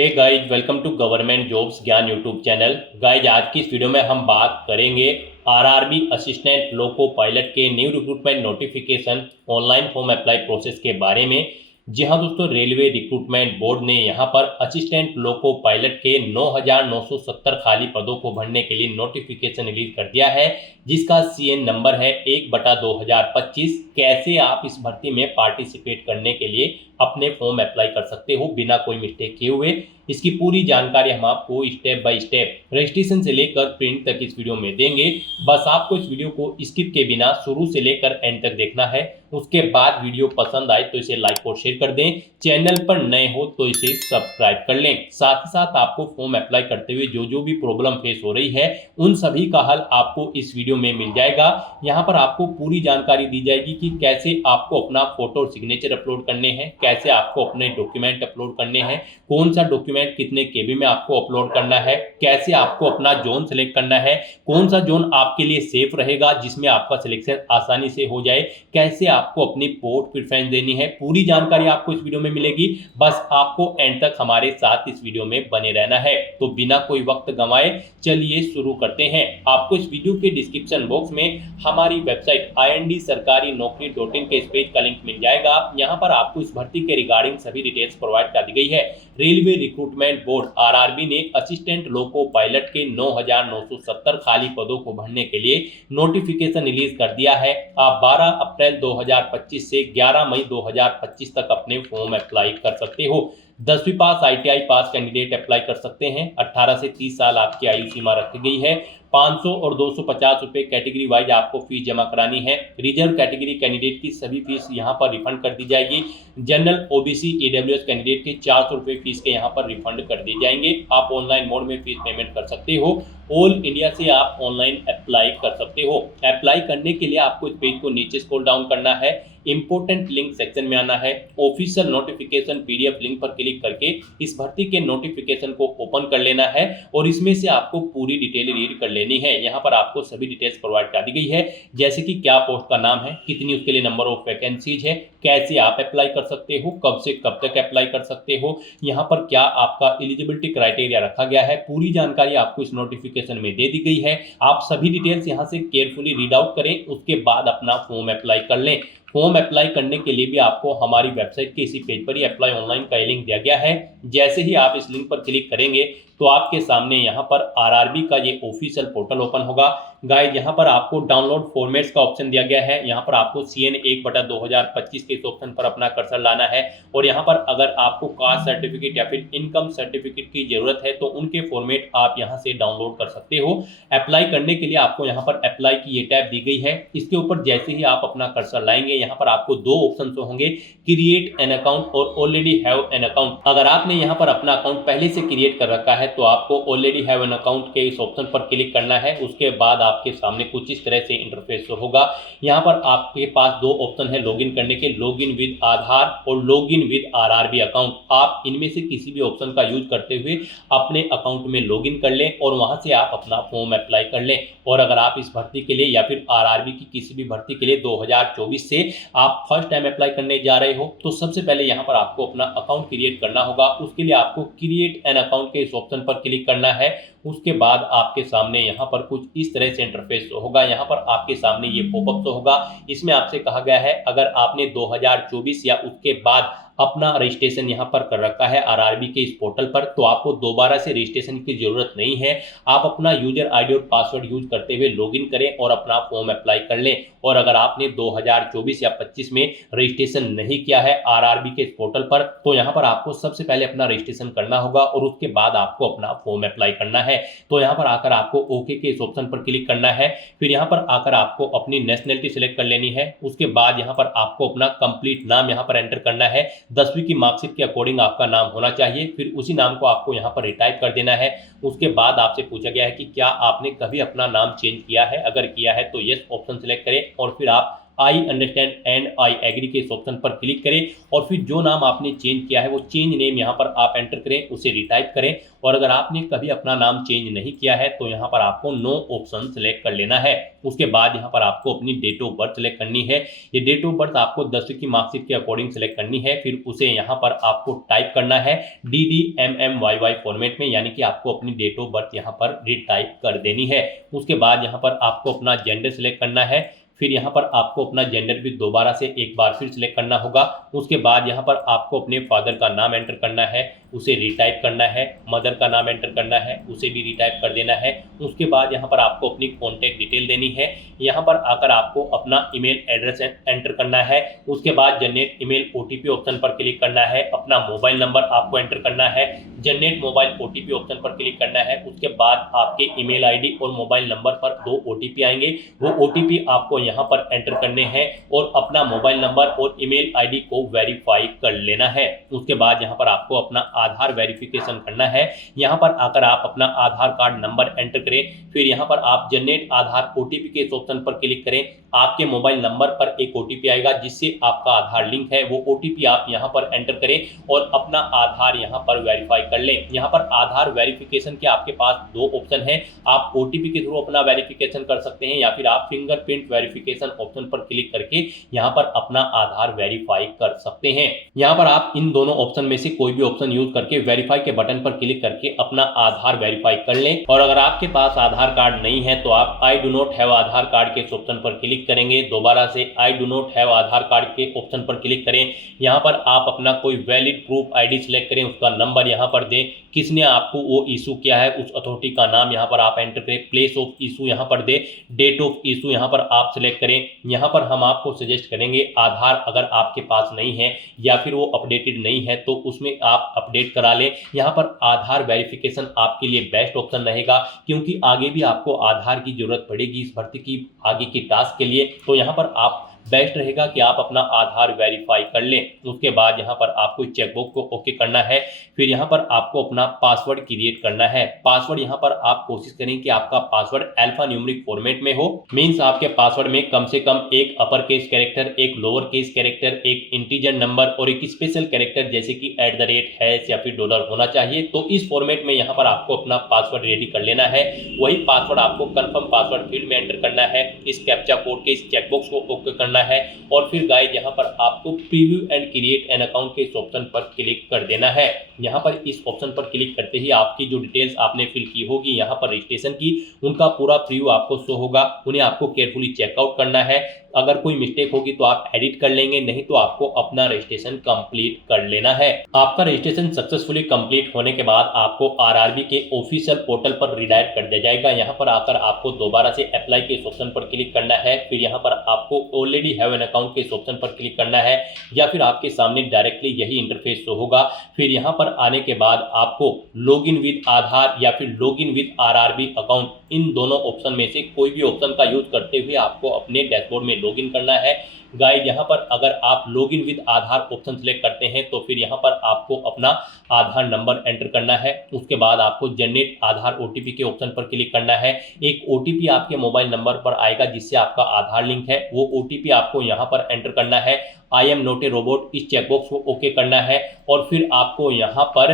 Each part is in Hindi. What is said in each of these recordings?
Hey guys, welcome to government jobs Gyan YouTube channel. Guys, आज की इस वीडियो में हम बात करेंगे आरआरबी असिस्टेंट लोको पायलट के new recruitment notification online form apply process के बारे में। जी हाँ दोस्तों, रेलवे रिक्रूटमेंट बोर्ड ने यहाँ पर असिस्टेंट लोको पायलट के 9,970 खाली पदों को भरने के लिए नोटिफिकेशन रिलीज कर दिया है, जिसका सीएन नंबर है 1/2025। कैसे आप इस भर्ती में पार्टिसिपेट करने के लिए अपने फॉर्म अप्लाई कर सकते हो बिना कोई मिस्टेक किए हुए, इसकी पूरी जानकारी हम आपको स्टेप बाय स्टेप रजिस्ट्रेशन से लेकर प्रिंट तक इस वीडियो में देंगे। बस आपको इस वीडियो को स्किप के बिना शुरू से लेकर एंड तक देखना है। उसके बाद वीडियो पसंद आए तो इसे लाइक और शेयर कर दें। चैनल पर नए हो तो इसे सब्सक्राइब कर लें। साथ ही साथ आपको फॉर्म अप्लाई करते हुए जो भी प्रॉब्लम फेस हो रही है उन सभी का हल आपको इस वीडियो में मिल जाएगा। यहाँ पर आपको पूरी जानकारी दी जाएगी कि कैसे आपको अपना फोटो और सिग्नेचर अपलोड करने हैं, कैसे आपको अपने डॉक्यूमेंट अपलोड करने हैं, कौन सा डॉक्यूमेंट कितने केबी में आपको अपलोड करना है, कैसे आपको अपना जोन सेलेक्ट करना है, कौन सा जोन आपके लिए सेफ रहेगा जिसमें आपका सिलेक्शन आसानी से हो जाए, कैसे आपको अपनी पोर्ट प्रेफरेंस देनी है। पूरी जानकारी आपको इस वीडियो में मिलेगी। बस आपको एंड तक हमारे साथ इस वीडियो में बने रहना है। तो बिना कोई वक्त गंवाए चलिए शुरू करते हैं। आपको इस वीडियो के डिस्क्रिप्शन बॉक्स में हमारी वेबसाइट ind-sarkari-naukri.in के इस पेज का लिंक मिल जाएगा। यहाँ पर आपको इस भर्ती के रिगार्डिंग सभी डिटेल्स प्रोवाइड कर दी गई है। रेलवे रिक्रूटमेंट बोर्ड आरआरबी ने असिस्टेंट लोको पायलट के 9,970 खाली पदों को भरने के लिए नोटिफिकेशन रिलीज कर दिया है। आप 12 अप्रैल 2025 से 11 मई 2025 तक अपने फॉर्म अप्लाई कर सकते हो। 10वीं पास आईटीआई पास कैंडिडेट अप्लाई कर सकते हैं। 18 से 30 साल आपकी आयु सीमा रखी गई है। 500 और 250 रुपये कैटेगरी वाइज आपको फीस जमा करानी है। रिजर्व कैटेगरी कैंडिडेट की सभी फीस यहाँ पर रिफंड कर दी जाएगी। जनरल ओबीसी ईडब्ल्यूएस कैंडिडेट की 400 रुपये फीस के यहाँ पर रिफंड कर दिए जाएंगे। आप ऑनलाइन मोड में फीस पेमेंट कर सकते हो। ऑल इंडिया से आप ऑनलाइन अप्लाई कर सकते हो। अप्लाई करने के लिए आपको इस पेज को नीचे स्क्रॉल डाउन करना है, इंपोर्टेंट लिंक सेक्शन में आना है, ऑफिशियल नोटिफिकेशन पीडीएफ लिंक पर क्लिक करके इस भर्ती के नोटिफिकेशन को ओपन कर लेना है और इसमें से आपको पूरी डिटेल रीड कर लेनी है। यहाँ पर आपको सभी डिटेल्स प्रोवाइड कर दी गई है, जैसे कि क्या पोस्ट का नाम है, कितनी उसके लिए नंबर ऑफ वैकेंसीज है, कैसे आप अप्लाई कर सकते हो, कब से कब तक अप्लाई कर सकते हो, यहाँ पर क्या आपका एलिजिबिलिटी क्राइटेरिया रखा गया है। पूरी जानकारी आपको इस नोटिफिकेशन में दे दी गई है। आप सभी डिटेल्स यहाँ से केयरफुली रीड आउट करें, उसके बाद अपना फॉर्म अप्लाई कर लें। फॉर्म अप्लाई करने के लिए भी आपको हमारी वेबसाइट के इसी पेज पर ही अप्लाई ऑनलाइन का लिंक दिया गया है। जैसे ही आप इस लिंक पर क्लिक करेंगे तो आपके सामने यहाँ पर आरआरबी का ये ऑफिशियल पोर्टल ओपन होगा। गाइस, यहाँ पर आपको डाउनलोड फॉर्मेट्स का ऑप्शन दिया गया है। यहाँ पर आपको CN 1/2025 के इस ऑप्शन पर अपना कर्सर लाना है और यहाँ पर अगर आपको कास्ट सर्टिफिकेट या फिर इनकम सर्टिफिकेट की जरूरत है तो उनके फॉर्मेट आप यहाँ से डाउनलोड कर सकते हो। अप्लाई करने के लिए आपको यहाँ पर अप्लाई की ये टैब दी गई है। इसके ऊपर जैसे ही आप अपना कर्सर लाएंगे यहाँ पर आपको दो ऑप्शन होंगे, क्रिएट एन अकाउंट और ऑलरेडी हैव एन अकाउंट। अगर आपने यहाँ पर अपना अकाउंट पहले से क्रिएट कर रखा है तो आपको ऑलरेडी हैव एन अकाउंट के इस ऑप्शन पर क्लिक करना है। उसके बाद आपके सामने कुछ इस तरह से इंटरफेस होगा। यहाँ पर आपके पास दो ऑप्शन है लॉगिन करने के, लॉगिन विद आधार और लॉगिन विद आरआरबी अकाउंट। आप इनमें से किसी भी ऑप्शन का यूज करते हुए अपने अकाउंट में लॉगिन कर लें और वहां से आप अपना फॉर्म अप्लाई कर लें। और अगर आप इस भर्ती के लिए या फिर आरआरबी की किसी भी भर्ती के लिए 2024 से आप फर्स्ट टाइम अप्लाई करने जा रहे हो तो सबसे पहले यहाँ पर आपको अपना अकाउंट क्रिएट करना होगा। उसके लिए आपको क्रिएट एन अकाउंट के इस ऑप्शन पर क्लिक करना है। उसके बाद आपके सामने यहाँ पर कुछ इस तरह से इंटरफेस होगा। यहाँ पर आपके सामने ये पॉपअप होगा। इसमें आपसे कहा गया है अगर आपने 2024 या उसके बाद अपना रजिस्ट्रेशन यहाँ पर कर रखा है आरआरबी के इस पोर्टल पर तो आपको दोबारा से रजिस्ट्रेशन की जरूरत नहीं है। आप अपना यूजर आईडी और पासवर्ड यूज करते हुए लॉगिन करें और अपना फॉर्म अप्लाई कर लें। और अगर आपने 2024 या 25 में रजिस्ट्रेशन नहीं किया है आरआरबी के इस पोर्टल पर तो यहाँ पर आपको सबसे पहले अपना रजिस्ट्रेशन करना होगा और उसके बाद आपको अपना फॉर्म अप्लाई करना है। तो यहाँ पर आकर आपको ओके के इस ऑप्शन पर क्लिक करना है। फिर यहाँ पर आकर आपको अपनी नेशनलिटी सिलेक्ट कर लेनी है। उसके बाद यहाँ पर आपको अपना कंप्लीट नाम यहाँ पर एंटर करना है। 10वीं की मार्कशीट के अकॉर्डिंग आपका नाम होना चाहिए। फिर उसी नाम को आपको यहाँ पर रिटाइप कर देना है। उसके बाद आपसे पूछा गया है कि क्या आपने कभी अपना नाम चेंज किया है, अगर किया है तो यस ऑप्शन सिलेक्ट करें और फिर आप I understand and I agree के इस ऑप्शन पर क्लिक करें और फिर जो नाम आपने चेंज किया है वो चेंज नेम यहाँ पर आप एंटर करें, उसे रिटाइप करें। और अगर आपने कभी अपना नाम चेंज नहीं किया है तो यहाँ पर आपको नो ऑप्शन सेलेक्ट कर लेना है। उसके बाद यहाँ पर आपको अपनी डेट ऑफ बर्थ सेलेक्ट करनी है। ये डेट ऑफ बर्थ आपको 10वीं की मार्कशीट के अकॉर्डिंग सेलेक्ट करनी है। फिर उसे यहाँ पर आपको टाइप करना है DDMMYY फॉर्मेट में, यानी कि आपको अपनी डेट ऑफ बर्थ यहाँ पर रिटाइप कर देनी है। उसके बाद यहाँ पर आपको अपना जेंडर सेलेक्ट करना है। फिर यहाँ पर आपको अपना जेंडर भी दोबारा से एक बार फिर सिलेक्ट करना होगा। उसके बाद यहाँ पर आपको अपने फादर का नाम एंटर करना है, उसे रिटाइप करना है। मदर का नाम एंटर करना है, उसे भी रिटाइप कर देना है। उसके बाद यहाँ पर आपको अपनी कॉन्टैक्ट डिटेल देनी है। यहाँ पर आकर आपको अपना ईमेल एड्रेस एंटर करना है। उसके बाद जनरेट ईमेल OTP ऑप्शन पर क्लिक करना है। अपना मोबाइल नंबर आपको एंटर करना है, जनरेट मोबाइल OTP ऑप्शन पर क्लिक करना है। उसके बाद आपके ईमेल ID और मोबाइल नंबर पर 2 OTP आएंगे, वो OTP आपको यहाँ पर एंटर करने हैं और अपना मोबाइल नंबर और ईमेल ID को वेरीफाई कर लेना है। उसके बाद यहाँ पर आपको अपना आधार वेरिफिकेशन करना है। यहाँ पर आकर आप अपना आधार कार्ड नंबर एंटर करें। फिर यहाँ पर आप जनरेट आधार OTP के इस ऑप्शन पर क्लिक करें। आपके मोबाइल नंबर पर एक OTP आएगा जिससे आपका आधार लिंक है, वो OTP आप यहाँ पर एंटर करें और अपना आधार यहाँ पर वेरीफाई कर लें। यहाँ पर आधार वेरिफिकेशन के आपके पास 2 ऑप्शन हैं। आप OTP के थ्रू अपना वेरिफिकेशन कर सकते हैं या फिर आप फिंगरप्रिंट वेरिफिकेशन ऑप्शन पर क्लिक करके यहाँ पर अपना आधार वेरीफाई कर सकते हैं। यहाँ पर आप इन दोनों ऑप्शन में से कोई भी ऑप्शन यूज करके वेरीफाई के बटन पर क्लिक करके अपना आधार वेरीफाई कर लें। और अगर आपके पास आधार कार्ड नहीं है तो आप I do not have Aadhaar card के ऑप्शन पर क्लिक करेंगे। दोबारा से I do not have Aadhaar card के ऑप्शन पर क्लिक करें। यहाँ पर आप अपना कोई वैलिड प्रूफ ID सिलेक्ट करें, उसका नंबर यहाँ पर दें, किसने आपको वो इशू किया है उस अथॉरिटी का नाम यहाँ पर आप एंटर करें, प्लेस ऑफ इशू यहाँ पर दें, डेट ऑफ इशू यहाँ पर आप सिलेक्ट करें। यहाँ पर हम आपको सजेस्ट करेंगे आधार अगर आपके पास नहीं है या फिर वो अपडेटेड नहीं है तो उसमें आप अपडेट करा लें। यहाँ पर आधार वेरिफिकेशन आपके लिए बेस्ट ऑप्शन रहेगा क्योंकि आगे भी आपको आधार की जरूरत पड़ेगी इस भर्ती की आगे की टास्क के लिए। तो यहाँ पर आप बेस्ट रहेगा कि आप अपना आधार वेरीफाई कर लें। उसके बाद यहाँ पर आपको चेकबॉक्स को ओके करना है। फिर यहाँ पर आपको अपना पासवर्ड क्रिएट करना है। पासवर्ड यहाँ पर आप कोशिश करें कि आपका पासवर्ड अल्फा न्यूमेरिक फॉर्मेट में हो, मींस आपके पासवर्ड में कम से कम एक अपर केस कैरेक्टर, एक लोअर केस कैरेक्टर, एक इंटीजर नंबर और एक स्पेशल कैरेक्टर जैसे कि @ या फिर डॉलर होना चाहिए। तो इस फॉर्मेट में यहाँ पर आपको अपना पासवर्ड रेडी कर लेना है। वही पासवर्ड आपको कंफर्म पासवर्ड फील्ड में एंटर करना है। इस कैप्चा कोड के इस चेकबॉक्स को ओके करना है और फिर गाइस यहाँ पर आपको preview and create an account के इस ऑप्शन पर क्लिक कर देना है। यहाँ पर इस ऑप्शन पर क्लिक करते ही आपकी जो डिटेल्स आपने फिल की होगी यहाँ पर रजिस्ट्रेशन की, उनका पूरा प्रीव्यू आपको शो होगा। उन्हें आपको केयरफुली चेकआउट करना है। अगर कोई मिस्टेक होगी तो आप एडिट कर लेंगे, नहीं तो आपको अपना रजिस्ट्रेशन कंप्लीट कर लेना है। आपका रजिस्ट्रेशन सक्सेसफुली कंप्लीट होने के बाद आपको RRB के ऑफिशियल पोर्टल पर रिडायरेक्ट कर दिया जाएगा। यहाँ पर आकर आपको दोबारा से अप्लाई के ऑप्शन पर क्लिक करना है। फिर यहाँ पर आपको ऑलरेडी हैव एन अकाउंट के ऑप्शन पर क्लिक करना है या फिर आपके सामने डायरेक्टली यही इंटरफेस शो होगा। फिर यहाँ पर आने के बाद आपको लॉगिन विद आधार या फिर लॉगिन विद RRB अकाउंट, इन दोनों ऑप्शन में से कोई भी ऑप्शन का यूज करते हुए आपको अपने डैशबोर्ड में लॉगिन करना है। गाइस यहाँ पर अगर आप login with Aadhaar option select करते हैं तो फिर यहाँ पर आपको अपना आधार नंबर एंटर करना है। उसके बाद आपको जनरेट आधार OTP के ऑप्शन पर क्लिक करना है। एक OTP आपके मोबाइल नंबर पर आएगा जिससे आपका आधार लिंक है, वो OTP आपको यहाँ पर एंटर करना है। I am not a robot इस चेकबॉक्स को ओके करना है और फिर आपको यहाँ पर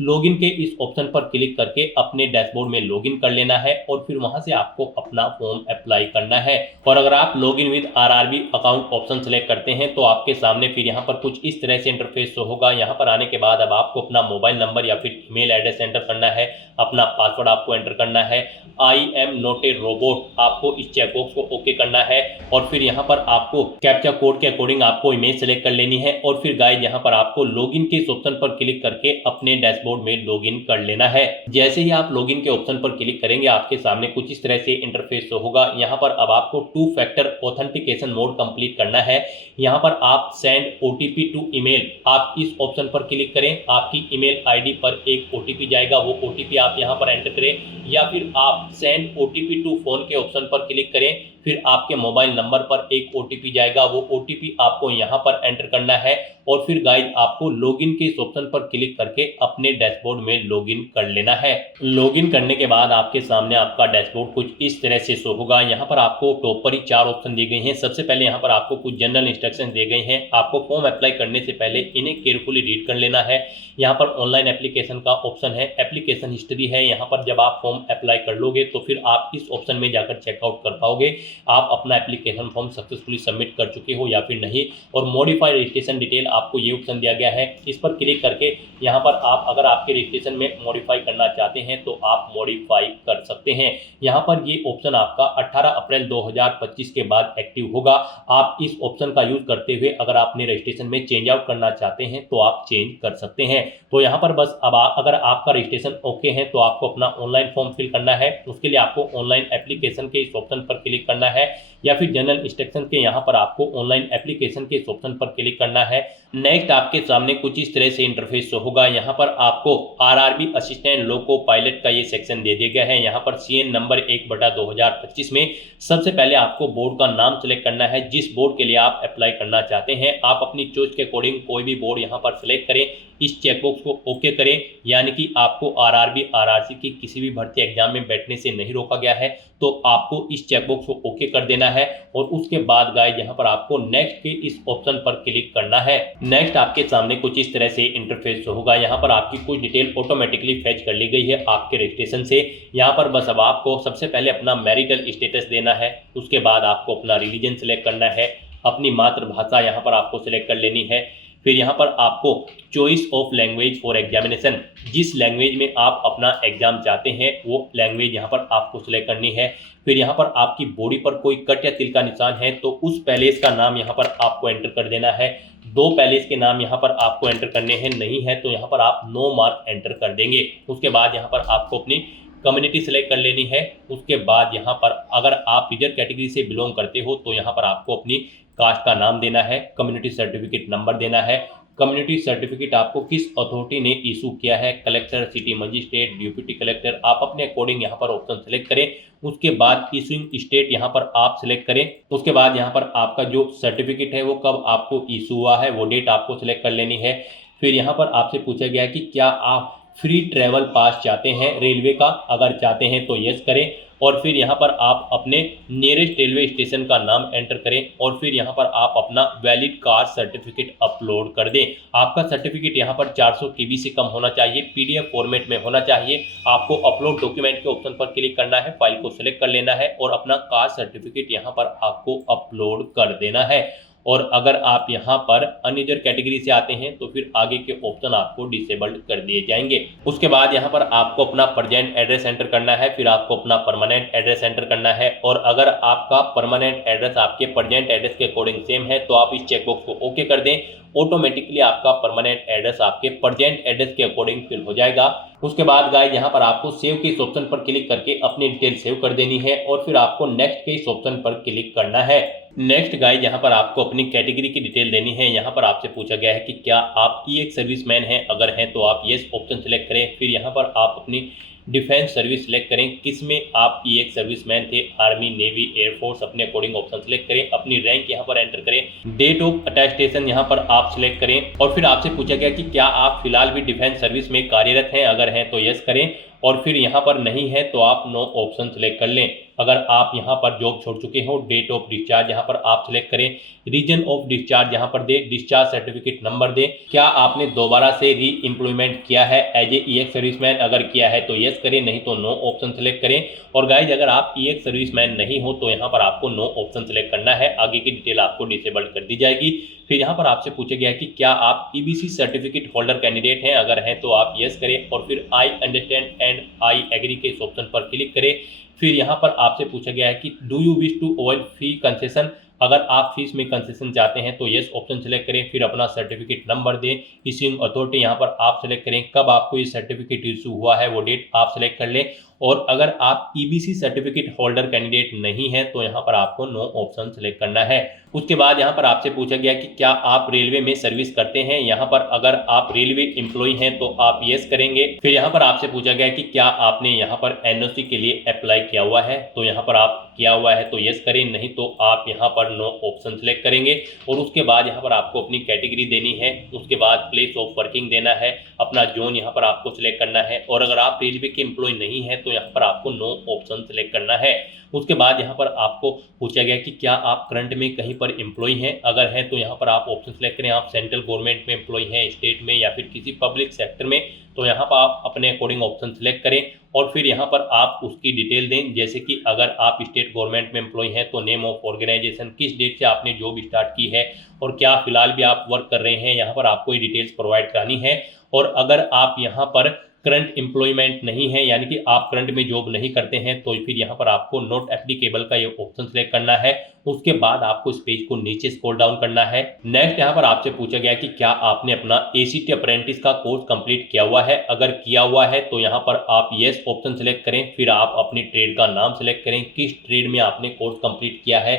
लॉगिन के इस ऑप्शन पर क्लिक करके अपने डैशबोर्ड में लॉगिन कर लेना है और फिर वहां से आपको अपना फॉर्म अप्लाई करना है। और अगर आप login with RRB account option select करते हैं तो आपके सामने फिर यहाँ पर कुछ इस तरह से इंटरफेस शो होगा। यहाँ पर आने के बाद अब आपको अपना मोबाइल नंबर या फिर ईमेल एड्रेस एंटर करना है, अपना पासवर्ड आपको एंटर करना है। I am not a robot आपको इस चेकबॉक्स को ओके करना है और फिर यहाँ पर आपको कैप्चा कोड के अकॉर्डिंग आपको इमेज सेलेक्ट कर लेनी है और फिर गाइस यहाँ पर आपको लॉगिन के इस ऑप्शन पर क्लिक करके अपने डैशबोर्ड में लॉगिन कर लेना है। जैसे ही आप लॉगिन के ऑप्शन पर क्लिक करेंगे आपके सामने कुछ इस तरह से इंटरफेस होगा। यहाँ पर अब आपको 2 फैक्टर ऑथेंटिकेशन मोड कंप्लीट करना है। यहाँ पर आप सेंड OTP टू ईमेल, आप इस ऑप्शन पर क्लिक करें। आपकी ईमेल ID पर एक OTP जाएगा, वो OTP आप यहाँ पर एंटर करें या फिर आप सेंड OTP टू फोन के ऑप्शन पर क्लिक करें। फिर आपके मोबाइल नंबर पर एक OTP जाएगा, वो OTP आपको यहाँ पर एंटर करना है और फिर गाइज आपको लॉगिन के इस ऑप्शन पर क्लिक करके अपने डैशबोर्ड में लॉगिन कर लेना है। लॉगिन करने के बाद आपके सामने आपका डैशबोर्ड कुछ इस तरह से शो होगा। यहाँ पर आपको टॉप पर ही 4 ऑप्शन दिए गए हैं। सबसे पहले यहाँ पर आपको कुछ जनरल इंस्ट्रक्शन दिए गए हैं। आपको फॉर्म अप्लाई करने से पहले इन्हें केयरफुली रीड कर लेना है। यहाँ पर ऑनलाइन एप्लीकेशन का ऑप्शन है, एप्लीकेशन हिस्ट्री है। यहाँ पर जब आप फॉर्म अप्लाई कर लोगे तो फिर आप इस ऑप्शन में जाकर चेकआउट कर पाओगे आप अपना एप्लीकेशन फॉर्म सक्सेसफुली सबमिट कर चुके हो या फिर नहीं। और मॉडिफाई रजिस्ट्रेशन डिटेल आपको ये ऑप्शन दिया गया है। इस पर क्लिक करके यहाँ पर आप अगर आपके रजिस्ट्रेशन में मॉडिफाई करना चाहते हैं तो आप मॉडिफाई कर सकते हैं। यहाँ पर ये ऑप्शन आपका 18 अप्रैल 2025 के बाद एक्टिव होगा। आप इस ऑप्शन का यूज करते हुए अगर आपने रजिस्ट्रेशन में चेंज आउट करना चाहते हैं तो आप चेंज कर सकते हैं। तो यहाँ पर बस अब अगर आपका रजिस्ट्रेशन ओके है तो आपको अपना ऑनलाइन फॉर्म फिल करना है। उसके लिए आपको ऑनलाइन एप्लीकेशन के इस ऑप्शन पर क्लिक करना है या फिर जनरल इंस्ट्रक्शन के यहाँ पर आपको ऑनलाइन एप्लीकेशन के इस ऑप्शन पर क्लिक करना है। नेक्स्ट आपके सामने कुछ इस तरह से इंटरफेस होगा। यहाँ पर आपको आरआरबी असिस्टेंट लोको पायलट का ये सेक्शन दे दिया गया है। यहाँ पर CN नंबर 1/2025 में सबसे पहले आपको बोर्ड का नाम सेलेक्ट करना है जिस बोर्ड के लिए आप अप्लाई करना चाहते हैं। आप अपनी चॉइस के अकॉर्डिंग कोई भी बोर्ड यहाँ पर सिलेक्ट करें, इस चेकबॉक्स को ओके करें, यानी कि आपको आरआरबी आरआरसी की किसी भी भर्ती एग्जाम में बैठने से नहीं रोका गया है। तो आपको इस चेकबॉक्स को ओके कर देना है और उसके बाद गाइस यहाँ पर आपको नेक्स्ट के इस ऑप्शन पर क्लिक करना है। नेक्स्ट आपके सामने कुछ इस तरह से इंटरफेस होगा। यहाँ पर आपकी कुछ डिटेल ऑटोमेटिकली फेच कर ली गई है आपके रजिस्ट्रेशन से। यहाँ पर बस अब आपको सबसे पहले अपना मैरिटल स्टेटस देना है, उसके बाद आपको अपना रिलीजन सिलेक्ट करना है, अपनी मातृभाषा यहाँ पर आपको सिलेक्ट कर लेनी है। फिर यहाँ पर आपको choice of language for examination, जिस लैंग्वेज में आप अपना एग्जाम चाहते हैं वो लैंग्वेज यहाँ पर आपको सिलेक्ट करनी है। फिर यहाँ पर आपकी बॉडी पर कोई कट या तिल का निशान है तो उस पैलेस का नाम यहाँ पर आपको एंटर कर देना है। 2 पैलेस के नाम यहाँ पर आपको एंटर करने हैं, नहीं है तो यहाँ पर आप नो मार्क एंटर कर देंगे। उसके बाद यहाँ पर आपको अपनी कम्युनिटी सेलेक्ट कर लेनी है। उसके बाद यहाँ पर अगर आप रिजर्व कैटेगरी से बिलोंग करते हो तो यहाँ पर आपको अपनी कास्ट का नाम देना है, कम्युनिटी सर्टिफिकेट नंबर देना है। कम्युनिटी सर्टिफिकेट आपको किस अथॉरिटी ने इशू किया है, collector, city magistrate, deputy collector, आप अपने अकॉर्डिंग यहाँ पर ऑप्शन सेलेक्ट करें। उसके बाद इशूइंग स्टेट यहाँ पर आप सिलेक्ट करें। उसके बाद यहाँ पर आपका जो सर्टिफिकेट है वो कब आपको इशू हुआ है वो डेट आपको सिलेक्ट कर लेनी है। फिर यहाँ पर आपसे पूछा गया कि क्या आप फ्री ट्रैवल पास चाहते हैं रेलवे का, अगर चाहते हैं तो यस करें। और फिर यहाँ पर आप अपने नियरेस्ट रेलवे स्टेशन का नाम एंटर करें और फिर यहाँ पर आप अपना वैलिड कास्ट सर्टिफिकेट अपलोड कर दें। आपका सर्टिफिकेट यहाँ पर 400 KB से कम होना चाहिए, PDF फॉर्मेट में होना चाहिए। आपको अपलोड डॉक्यूमेंट के ऑप्शन पर क्लिक करना है, फाइल को सिलेक्ट कर लेना है और अपना कास्ट सर्टिफिकेट यहाँ पर आपको अपलोड कर देना है। और अगर आप यहाँ पर अनरिजर्व कैटेगरी से आते हैं तो फिर आगे के ऑप्शन आपको डिसेबल्ड कर दिए जाएंगे। उसके बाद यहाँ पर आपको अपना प्रेजेंट एड्रेस एंटर करना है, फिर आपको अपना परमानेंट एड्रेस एंटर करना है। और अगर आपका परमानेंट एड्रेस आपके प्रेजेंट एड्रेस के अकॉर्डिंग सेम है तो आप इस चेकबॉक्स को ओके कर दें। ऑटोमेटिकली आपका परमानेंट एड्रेस आपके प्रेजेंट एड्रेस के अकॉर्डिंग फिल हो जाएगा। उसके बाद गाइस यहाँ पर आपको सेव के इस ऑप्शन पर क्लिक करके अपनी डिटेल सेव कर देनी है और फिर आपको नेक्स्ट के इस ऑप्शन पर क्लिक करना है। नेक्स्ट गाइस यहाँ पर आपको अपनी कैटेगरी की डिटेल देनी है। यहाँ पर आपसे पूछा गया है कि क्या आप EX सर्विसमैन हैं, अगर हैं तो आप यस ऑप्शन सेलेक्ट करें। फिर यहाँ पर आप अपनी डिफेंस सर्विस सिलेक्ट करें, किसमें आप EX सर्विसमैन थे, आर्मी, नेवी, एयरफोर्स, अपने अकॉर्डिंग ऑप्शन सेलेक्ट करें। अपनी रैंक यहाँ पर एंटर करें, डेट ऑफ अटेस्टेशन यहाँ पर आप सिलेक्ट करें। और फिर आपसे पूछा गया कि क्या आप फिलहाल भी डिफेंस सर्विस में कार्यरत हैं, अगर हैं तो यस करें और फिर यहाँ पर नहीं है तो आप नो ऑप्शन सेलेक्ट कर लें। अगर आप यहाँ पर जॉब छोड़ चुके हो, डेट ऑफ डिस्चार्ज यहाँ पर आप सिलेक्ट करें, रीजन ऑफ डिस्चार्ज यहाँ पर दे, डिस्चार्ज सर्टिफिकेट नंबर दे, क्या आपने दोबारा से री एम्प्लॉयमेंट किया है एज ए EX सर्विसमैन, अगर किया है तो यस करें, नहीं तो नो ऑप्शन सेलेक्ट करें। और गाइज अगर आप EX सर्विसमैन नहीं हो तो यहाँ पर आपको नो ऑप्शन सेलेक्ट करना है, आगे की डिटेल आपको डिसेबल्ड कर दी जाएगी। फिर यहाँ पर आपसे पूछा गया कि क्या आप EBC सर्टिफिकेट होल्डर कैंडिडेट हैं, अगर हैं तो आप यस करें और फिर I understand and I agree के इस ऑप्शन पर क्लिक करें। फिर यहाँ पर आपसे पूछा गया है कि do you wish to avoid fee concession, अगर आप फीस में कंसेशन चाहते हैं तो यस ऑप्शन सेलेक्ट करें। फिर अपना सर्टिफिकेट नंबर दें, इश्यूइंग अथॉरिटी यहाँ पर आप सेलेक्ट करें, कब आपको ये सर्टिफिकेट इशू हुआ है वो डेट आप सेलेक्ट कर लें। और अगर आप ईबीसी सर्टिफिकेट होल्डर कैंडिडेट नहीं है तो यहाँ पर आपको नो ऑप्शन सेलेक्ट करना है। उसके बाद यहाँ पर आपसे पूछा गया कि क्या आप रेलवे में सर्विस करते हैं। यहाँ पर अगर आप रेलवे एम्प्लॉय हैं तो आप यस करेंगे। फिर यहाँ पर आपसे पूछा गया कि क्या आपने यहाँ पर एनओसी के लिए अप्लाई किया हुआ है, तो यहाँ पर आप किया हुआ है तो यस करें, नहीं तो आप यहाँ पर नो ऑप्शन सेलेक्ट करेंगे। और उसके बाद यहाँ पर आपको अपनी कैटेगरी देनी है, उसके बाद प्लेस ऑफ वर्किंग देना है, अपना जोन यहाँ पर आपको सिलेक्ट करना है। और अगर आप रेलवे के एम्प्लॉय नहीं है तो यहाँ पर आपको नो ऑप्शन सेलेक्ट करना है। उसके बाद यहाँ पर आपको पूछा गया कि क्या आप करंट में कहीं पर एम्प्लॉय हैं, अगर हैं तो यहाँ पर आप ऑप्शन सेलेक्ट करें, आप सेंट्रल गवर्नमेंट में एम्प्लॉय हैं, स्टेट में या फिर किसी पब्लिक सेक्टर में, तो यहाँ पर आप अपने अकॉर्डिंग ऑप्शन सेलेक्ट करें। और फिर यहाँ पर आप उसकी डिटेल दें, जैसे कि अगर आप स्टेट गवर्नमेंट में एम्प्लॉय हैं तो नेम ऑफ ऑर्गेनाइजेशन, किस डेट से आपने जॉब स्टार्ट की है और क्या फिलहाल भी आप वर्क कर रहे हैं, यहाँ पर आपको ये डिटेल्स प्रोवाइड करानी है। और अगर आप यहाँ पर करंट एम्प्लॉयमेंट नहीं है, यानी कि आप करंट में जॉब नहीं करते हैं, तो फिर यहाँ पर आपको नॉट एप्लीकेबल का ये ऑप्शन सेलेक्ट करना है। उसके बाद आपको इस पेज को नीचे स्क्रॉल डाउन करना है। नेक्स्ट यहाँ पर आपसे पूछा गया कि क्या आपने अपना एसीटी अप्रेंटिस का कोर्स कंप्लीट किया हुआ है। अगर किया हुआ है तो यहाँ पर आप यस ऑप्शन सेलेक्ट करें। फिर आप अपनी ट्रेड का नाम सेलेक्ट करें, किस ट्रेड में आपने कोर्स कंप्लीट किया है,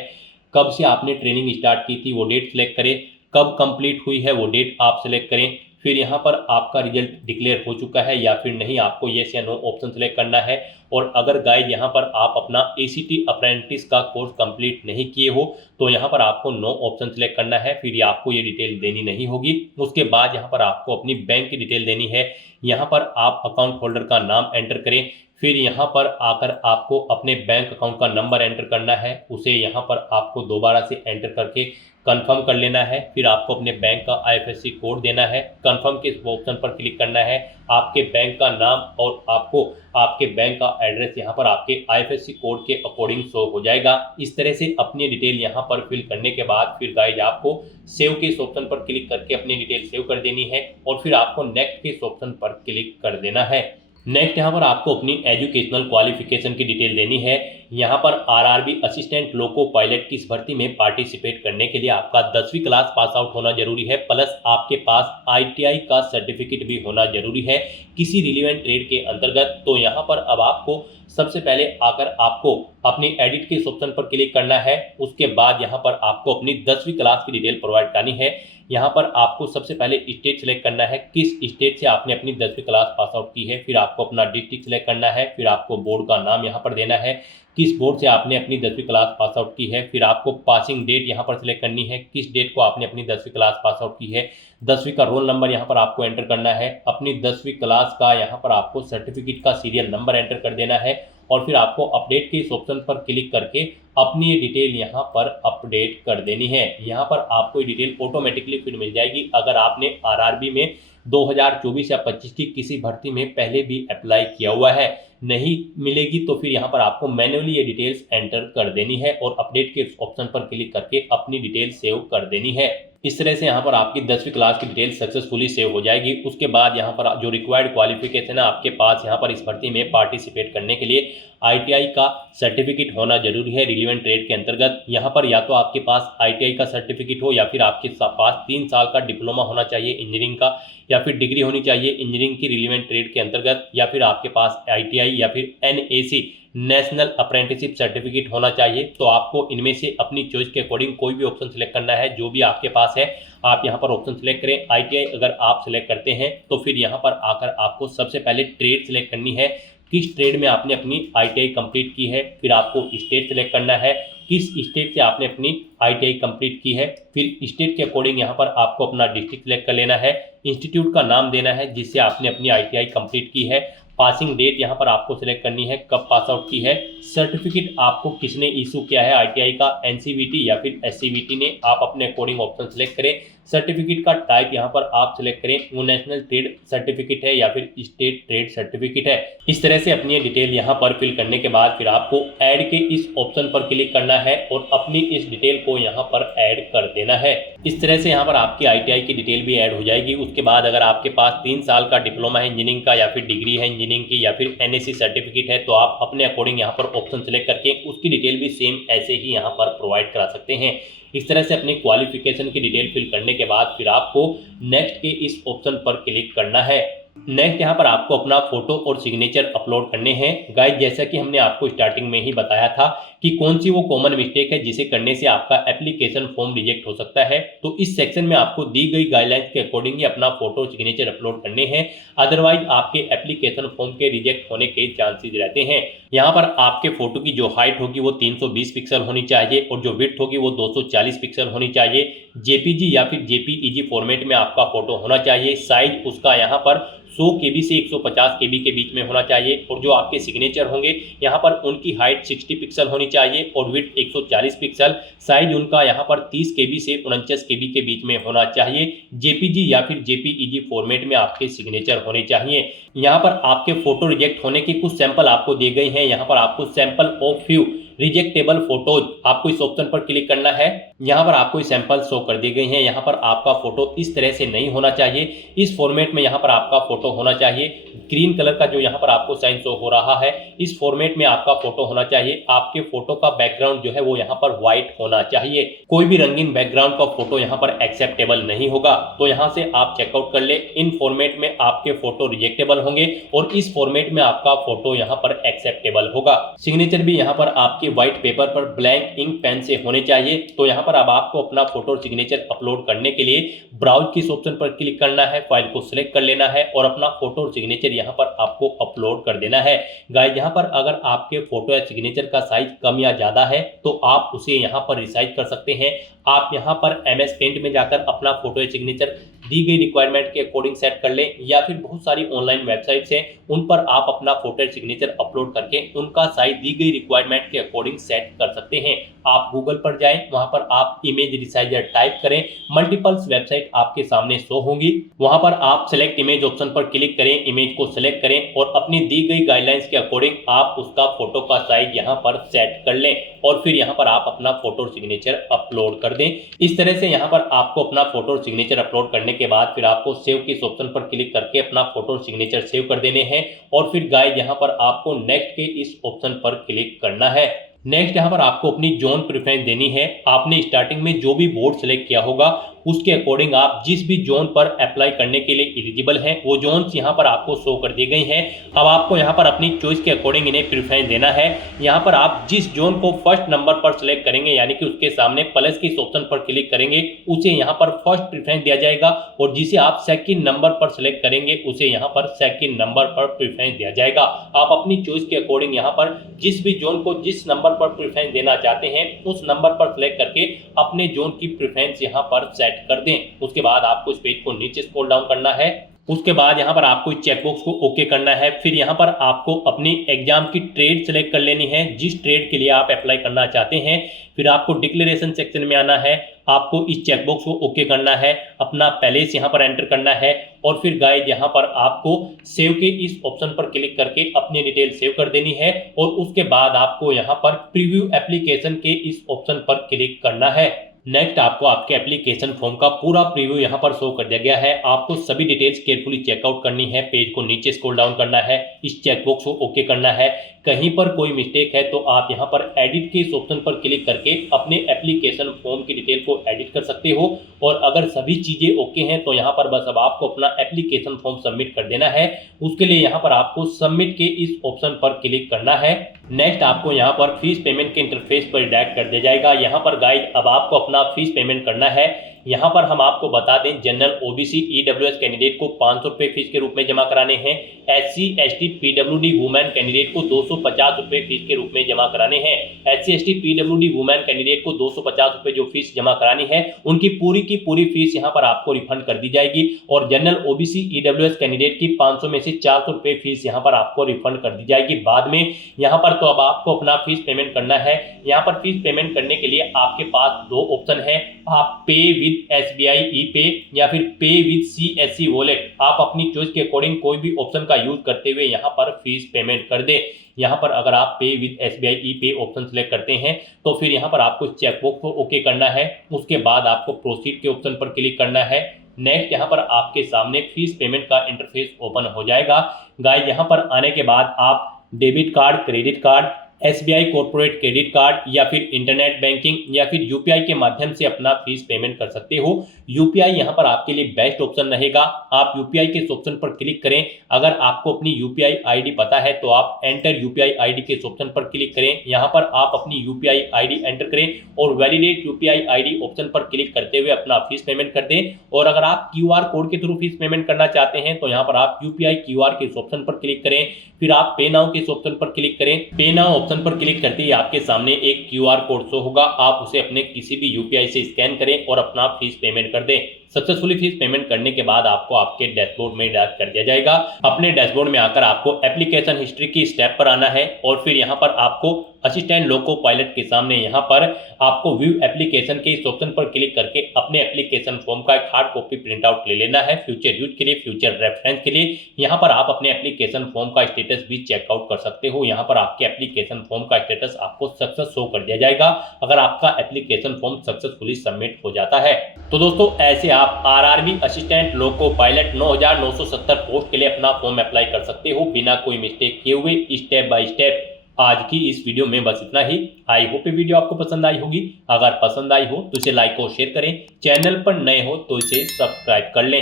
कब से आपने ट्रेनिंग स्टार्ट की थी वो डेट सेलेक्ट करें, कब कंप्लीट हुई है वो डेट आप सेलेक्ट करें। फिर यहाँ पर आपका रिजल्ट डिक्लेयर हो चुका है या फिर नहीं, आपको येस या नो ऑप्शन सेलेक्ट करना है। और अगर गाइज यहाँ पर आप अपना एसीटी अप्रेंटिस का कोर्स कंप्लीट नहीं किए हो तो यहाँ पर आपको नो ऑप्शन सेलेक्ट करना है। फिर आपको ये डिटेल देनी नहीं होगी। उसके बाद यहाँ पर आपको अपनी बैंक की डिटेल देनी है। यहाँ पर आप अकाउंट होल्डर का नाम एंटर करें। फिर यहाँ पर आकर आपको अपने बैंक अकाउंट का नंबर एंटर करना है, उसे यहाँ पर आपको दोबारा से एंटर करके कंफर्म कर लेना है। फिर आपको अपने बैंक का आईएफएससी कोड देना है, कंफर्म के ऑप्शन पर क्लिक करना है। आपके बैंक का नाम और आपको आपके बैंक का एड्रेस यहाँ पर आपके आईएफएससी कोड के अकॉर्डिंग शो हो जाएगा। इस तरह से अपनी डिटेल यहाँ पर फिल करने के बाद फिर गाइज आपको सेव के इस ऑप्शन पर क्लिक करके अपनी डिटेल सेव कर देनी है और फिर आपको नेक्स्ट के इस ऑप्शन पर क्लिक कर देना है। नेक्स्ट यहाँ पर आपको अपनी एजुकेशनल क्वालिफिकेशन की डिटेल देनी है। यहाँ पर आरआरबी असिस्टेंट लोको पायलट की इस भर्ती में पार्टिसिपेट करने के लिए आपका 10वीं क्लास पास आउट होना जरूरी है, प्लस आपके पास आईटीआई का सर्टिफिकेट भी होना जरूरी है किसी रिलेवेंट ट्रेड के अंतर्गत। तो यहाँ पर अब आपको सबसे पहले आकर आपको अपनी एडिट के इस ऑप्शन पर क्लिक करना है। उसके बाद यहाँ पर आपको अपनी 10वीं क्लास की डिटेल प्रोवाइड करनी है। यहाँ पर आपको सबसे पहले स्टेट सेलेक्ट करना है, किस स्टेट से आपने अपनी 10वीं क्लास पास आउट की है। फिर आपको अपना डिस्ट्रिक्ट सेलेक्ट करना है। फिर आपको बोर्ड का नाम यहाँ पर देना है, किस बोर्ड से आपने अपनी 10वीं क्लास पास आउट की है। फिर आपको पासिंग डेट यहाँ पर सिलेक्ट करनी है, किस डेट को आपने अपनी 10वीं क्लास पास आउट की है। 10वीं का रोल नंबर यहाँ पर आपको एंटर करना है। अपनी 10वीं क्लास का यहाँ पर आपको सर्टिफिकेट का सीरियल नंबर एंटर कर देना है और फिर आपको अपडेट के इस ऑप्शन पर क्लिक करके अपनी ये डिटेल यहाँ पर अपडेट कर देनी है। यहाँ पर आपको ये डिटेल ऑटोमेटिकली फिर मिल जाएगी। अगर आपने आरआरबी में 2024 या 25 की किसी भर्ती में पहले भी अप्लाई किया हुआ है, नहीं मिलेगी तो फिर यहाँ पर आपको मैन्युअली ये डिटेल्स एंटर कर देनी है और अपडेट के ऑप्शन पर क्लिक करके अपनी डिटेल सेव कर देनी है। इस तरह से यहाँ पर आपकी 10वीं क्लास की डिटेल सक्सेसफुली सेव हो जाएगी। उसके बाद यहाँ पर जो रिक्वायर्ड क्वालिफिकेशन है आपके पास यहाँ पर इस भर्ती में पार्टिसिपेट करने के लिए आईटीआई का सर्टिफिकेट होना जरूरी है रिलेवेंट ट्रेड के अंतर्गत। यहाँ पर या तो आपके पास आईटीआई का सर्टिफिकेट हो या फिर आपके पास 3 साल का डिप्लोमा होना चाहिए इंजीनियरिंग का, या फिर डिग्री होनी चाहिए इंजीनियरिंग की रिलेवेंट ट्रेड के अंतर्गत, या फिर आपके पास आईटीआई या फिर एनएसी नेशनल अप्रेंटिसशिप सर्टिफिकेट होना चाहिए। तो आपको इनमें से अपनी चॉइस के अकॉर्डिंग कोई भी ऑप्शन सेलेक्ट करना है, जो भी आपके पास है आप यहाँ पर ऑप्शन सेलेक्ट करें। आईटीआई अगर आप सेलेक्ट करते हैं तो फिर यहाँ पर आकर आपको सबसे पहले ट्रेड सेलेक्ट करनी है, किस ट्रेड में आपने अपनी आईटीआई कंप्लीट की है। फिर आपको स्टेट सेलेक्ट करना है, किस स्टेट से आपने अपनी आईटीआई कंप्लीट की है। फिर स्टेट के अकॉर्डिंग यहाँ पर आपको अपना डिस्ट्रिक्ट सेलेक्ट कर लेना है, इंस्टीट्यूट का नाम देना है जिससे आपने अपनी आईटीआई कंप्लीट की है, पासिंग डेट यहाँ पर आपको सिलेक्ट करनी है, कब पास आउट की है, सर्टिफिकेट आपको किसने इशू किया है आईटीआई का, एनसीवीटी या फिर एससीवीटी ने, आप अपने अकॉर्डिंग ऑप्शन सेलेक्ट करें। सर्टिफिकेट का टाइप यहाँ पर आप सिलेक्ट करें, वो नेशनल ट्रेड सर्टिफिकेट है या फिर स्टेट ट्रेड सर्टिफिकेट है। इस तरह से अपनी डिटेल यहाँ पर फिल करने के बाद फिर आपको ऐड के इस ऑप्शन पर क्लिक करना है और अपनी इस डिटेल को यहाँ पर ऐड कर देना है। इस तरह से यहाँ पर आपकी आईटीआई की डिटेल भी ऐड हो जाएगी। उसके बाद अगर आपके पास 3 साल का डिप्लोमा है इंजीनियरिंग का या फिर डिग्री है इंजीनियरिंग की या फिर एनएससी सर्टिफिकेट है तो आप अपने अकॉर्डिंग यहाँ पर ऑप्शन सेलेक्ट करके उसकी डिटेल भी सेम ऐसे ही यहाँ पर प्रोवाइड करा सकते हैं। इस तरह से अपनी क्वालिफिकेशन की डिटेल फिल करने के बाद फिर आपको नेक्स्ट के इस ऑप्शन पर क्लिक करना है। नेक्स्ट यहाँ पर आपको अपना फोटो और सिग्नेचर अपलोड करने हैं। गाइस जैसा कि हमने आपको स्टार्टिंग में ही बताया था कि कौन सी वो कॉमन मिस्टेक है जिसे करने से आपका एप्लीकेशन फॉर्म रिजेक्ट हो सकता है, तो इस सेक्शन में आपको दी गई गाइडलाइंस के अकॉर्डिंग ही अपना फोटो और सिग्नेचर अपलोड करने हैं, अदरवाइज आपके एप्लीकेशन फॉर्म के रिजेक्ट होने के चांसेस रहते हैं। यहाँ पर आपके फोटो की जो हाइट होगी वो 320 पिक्सल होनी चाहिए और जो विड्थ होगी वो 240 पिक्सल होनी चाहिए। जेपीजी या फिर जेपीईजी फॉर्मेट में आपका फोटो होना चाहिए। साइज उसका यहाँ पर 100 KB से 150 KB के बीच में होना चाहिए और जो आपके सिग्नेचर होंगे यहाँ पर उनकी हाइट 60 पिक्सल होनी चाहिए और विड्थ 140 पिक्सल। साइज उनका यहाँ पर 30 KB से 49 KB के बीच में होना चाहिए। जेपीजी या फिर जेपीईजी फॉर्मेट में आपके सिग्नेचर होने चाहिए। यहाँ पर आपके फोटो रिजेक्ट होने के कुछ सैंपल आपको दिए गए हैं। यहाँ पर आपको सैंपल ऑफ फ्यू रिजेक्टेबल फोटोज, आपको इस ऑप्शन पर क्लिक करना है। यहाँ पर आपको सैंपल शो कर दिए गए हैं। यहाँ पर आपका फोटो इस तरह से नहीं होना चाहिए, इस फॉर्मेट में यहाँ पर आपका फोटो होना चाहिए। ग्रीन कलर का जो यहाँ पर आपको साइन शो हो रहा है, इस फॉर्मेट में आपका फोटो होना चाहिए। आपके फोटो का बैकग्राउंड जो है वो यहाँ पर व्हाइट होना चाहिए। कोई भी रंगीन बैकग्राउंड का फोटो यहाँ पर एक्सेप्टेबल नहीं होगा, तो यहाँ से आप चेकआउट कर ले। इन फॉर्मेट में आपके फोटो रिजेक्टेबल होंगे और इस फॉर्मेट में आपका फोटो यहाँ पर एक्सेप्टेबल होगा। सिग्नेचर भी यहाँ पर आपके व्हाइट पेपर पर ब्लैंक इंक पेन से होने चाहिए। तो यहाँ पर अब आपको अपना फोटो और सिग्नेचर अपलोड करने के लिए ब्राउज की ऑप्शन पर क्लिक करना है, फाइल को सिलेक्ट कर लेना है और अपना फोटो और सिग्नेचर यहाँ पर आपको अपलोड कर देना है। गाइस यहाँ पर अगर आपके फोटो या सिग्नेचर का साइज कम या ज्यादा है तो आप उसे यहाँ पर रिसाइज कर सकते हैं। आप यहाँ पर MS पेंट में जाकर अपना फोटो या सिग्नेचर दी गई रिक्वायरमेंट के अकॉर्डिंग सेट कर लें, या फिर बहुत सारी ऑनलाइन वेबसाइट्स हैं उन पर आप अपना फोटो या सिग्नेचर अपलोड करके उनका साइज दी गई रिक्वायरमेंट के अकॉर्डिंग सेट कर सकते हैं। आप गूगल पर जाएं, वहां पर आप इमेज रिसाइजर टाइप करें, मल्टीपल्स वेबसाइट आपके सामने शो होंगी। वहां पर आप सिलेक्ट इमेज ऑप्शन पर क्लिक करें, इमेज को सिलेक्ट करें और अपनी दी गई गाइडलाइंस के अकॉर्डिंग आप उसका फोटो का साइज यहाँ पर सेट कर लें और फिर यहाँ पर आप अपना फोटो और सिग्नेचर अपलोड कर दें। इस तरह से यहाँ पर आपको अपना फोटो और सिग्नेचर अपलोड करने के बाद फिर आपको सेव के इस ऑप्शन पर क्लिक करके अपना फोटो और सिग्नेचर सेव कर देने हैं और फिर गाइस यहाँ पर आपको नेक्स्ट के इस ऑप्शन पर क्लिक करना है। नेक्स्ट यहाँ पर आपको अपनी जोन प्रेफरेंस देनी है। आपने स्टार्टिंग में जो भी बोर्ड सेलेक्ट किया होगा उसके अकॉर्डिंग आप जिस भी जोन पर अप्लाई करने के लिए एलिजिबल हैं वो जोन्स यहाँ पर आपको शो कर दी गई हैं। अब आपको यहाँ पर अपनी चॉइस के अकॉर्डिंग इन्हें प्रेफरेंस देना है। यहाँ पर आप जिस जोन को फर्स्ट नंबर पर सिलेक्ट करेंगे यानी कि उसके सामने प्लस के इस ऑप्शन पर क्लिक करेंगे उसे यहाँ पर फर्स्ट प्रेफरेंस दिया जाएगा और जिसे आप सेकंड नंबर पर सिलेक्ट करेंगे उसे यहाँ पर सेकंड नंबर पर प्रेफरेंस दिया जाएगा। आप अपनी चॉइस के अकॉर्डिंग यहाँ पर जिस भी जोन को जिस नंबर पर प्रेफरेंस देना चाहते हैं उस नंबर पर सिलेक्ट करके अपने जोन की प्रेफरेंस यहाँ पर सेट कर दें। उसके बाद आपको इस पेज को नीचे स्क्रॉल डाउन करना है। उसके बाद यहाँ पर आपको इस चेकबॉक्स को ओके करना है। फिर यहाँ पर आपको अपनी एग्जाम की ट्रेड सेलेक्ट कर लेनी है, जिस ट्रेड के लिए आप अप्लाई करना चाहते हैं। फिर आपको डिक्लेरेशन सेक्शन में आना है, आपको इस चेकबॉक्स को ओके करना है, अपना पैलेस यहाँ पर एंटर करना है और फिर गाइस यहाँ पर आपको सेव के इस ऑप्शन पर क्लिक करके अपनी डिटेल सेव कर देनी है और उसके बाद आपको यहाँ पर प्रीव्यू एप्लीकेशन के इस ऑप्शन पर क्लिक करना है। नेक्स्ट आपको आपके एप्लीकेशन फॉर्म का पूरा प्रीव्यू यहाँ पर शो कर दिया गया है। आपको सभी डिटेल्स केयरफुली चेकआउट करनी है, पेज को नीचे स्क्रॉल डाउन करना है, इस चेकबॉक्स को ओके करना है। कहीं पर कोई मिस्टेक है तो आप यहाँ पर एडिट के इस ऑप्शन पर क्लिक करके अपने एप्लीकेशन फॉर्म की डिटेल को एडिट कर सकते हो और अगर सभी चीजें ओके हैं तो यहाँ पर बस अब आपको अपना एप्लीकेशन फॉर्म सबमिट कर देना है। उसके लिए यहाँ पर आपको सबमिट के इस ऑप्शन पर क्लिक करना है। नेक्स्ट आपको यहाँ पर फीस पेमेंट के इंटरफेस पर डायरेक्ट कर दिया जाएगा। यहाँ पर गाइड अब आपको अपना फीस पेमेंट करना है। यहाँ पर हम आपको बता दें जनरल OBC EWS कैंडिडेट को 500 रुपये फीस के रूप में जमा कराने हैं। SC ST PWD women candidate को 250 रुपये फीस के रूप में जमा कराने हैं। SC ST PWD women candidate को 250 रुपये जो फीस जमा करानी है उनकी पूरी फीस यहाँ पर आपको रिफंड कर दी जाएगी और जनरल OBC EWS कैंडिडेट की 500 में से 400 रुपये फीस यहाँ पर आपको रिफंड कर दी जाएगी बाद में। यहाँ पर तो अब आपको अपना फीस पेमेंट करना है। यहाँ पर फीस पेमेंट करने के लिए आपके पास दो ऑप्शन है, आप पे विद SBI ePay या फिर पे विद CSC वॉलेट। आप अपनी चॉइस के अकॉर्डिंग कोई भी ऑप्शन का यूज करते हुए यहाँ पर फीस पेमेंट कर दें। यहाँ पर अगर आप पे with SBI ePay option select करते हैं तो फिर यहाँ पर आपको चेकबॉक्स को ओके करना है। उसके बाद आपको प्रोसीड के ऑप्शन पर क्लिक करना है। नेक्स्ट यहाँ पर आपके सामने फीस पेमेंट का इंटरफेस ओपन हो जाएगा। गाइस यहाँ पर आने के बाद आप debit card, credit card, SBI corporate credit card या फिर इंटरनेट बैंकिंग या फिर यूपीआई के माध्यम से अपना फीस पेमेंट कर सकते हो। यूपीआई यहाँ पर आपके लिए बेस्ट ऑप्शन रहेगा। आप यूपीआई के इस ऑप्शन पर क्लिक करें। अगर आपको अपनी यूपीआई आईडी पता है तो आप एंटर यूपीआई आईडी के इस ऑप्शन पर क्लिक करें। यहाँ पर आप अपनी यूपीआई आईडी एंटर करें और वैलिडेट यूपीआई आईडी ऑप्शन पर क्लिक करते हुए अपना फीस पेमेंट कर दें। और अगर आप क्यूआर कोड के थ्रू फीस पेमेंट करना चाहते हैं तो यहाँ पर आप यूपीआई क्यूआर के इस ऑप्शन पर क्लिक करें। फिर आप पे नाउ के इस ऑप्शन पर क्लिक करें। पे नाउ ऑप्शन पर क्लिक करते ही आपके सामने एक क्यूआर कोड शो होगा। आप उसे अपने किसी भी यूपीआई से स्कैन करें और अपना फीस पेमेंट कर दें। सक्सेसफुली फीस पेमेंट करने के बाद आपको आपके डैशबोर्ड में डायरेक्ट कर दिया जाएगा। अपने डैशबोर्ड में आकर आपको एप्लीकेशन हिस्ट्री की स्टेप पर आना है और फिर यहाँ पर आपको असिस्टेंट लोको पायलट के सामने यहाँ पर आपको व्यू एप्लीकेशन के इस ऑप्शन पर क्लिक करके अपने एप्लीकेशन फॉर्म का एक हार्ड कॉपी प्रिंट आउट ले लेना है फ्यूचर यूज के लिए, फ्यूचर रेफरेंस के लिए। यहाँ पर आप अपने एप्लीकेशन फॉर्म का स्टेटस भी चेकआउट कर सकते हो। यहाँ पर आपके एप्लीकेशन फॉर्म का स्टेटस आपको सक्सेस शो कर दिया जाएगा अगर आपका एप्लीकेशन फॉर्म सक्सेसफुली सबमिट हो जाता है। तो दोस्तों ऐसे आप RRB assistant loco pilot 9970 post के लिए अपना फॉर्म अप्लाई कर सकते हो बिना कोई मिस्टेक किए हुए, स्टेप बाय स्टेप। आज की इस वीडियो में बस इतना ही। आई होप ये वीडियो आपको पसंद आई होगी। अगर पसंद आई हो तो इसे लाइक और शेयर करें। चैनल पर नए हो तो इसे सब्सक्राइब कर लें।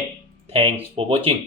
Thanks for watching.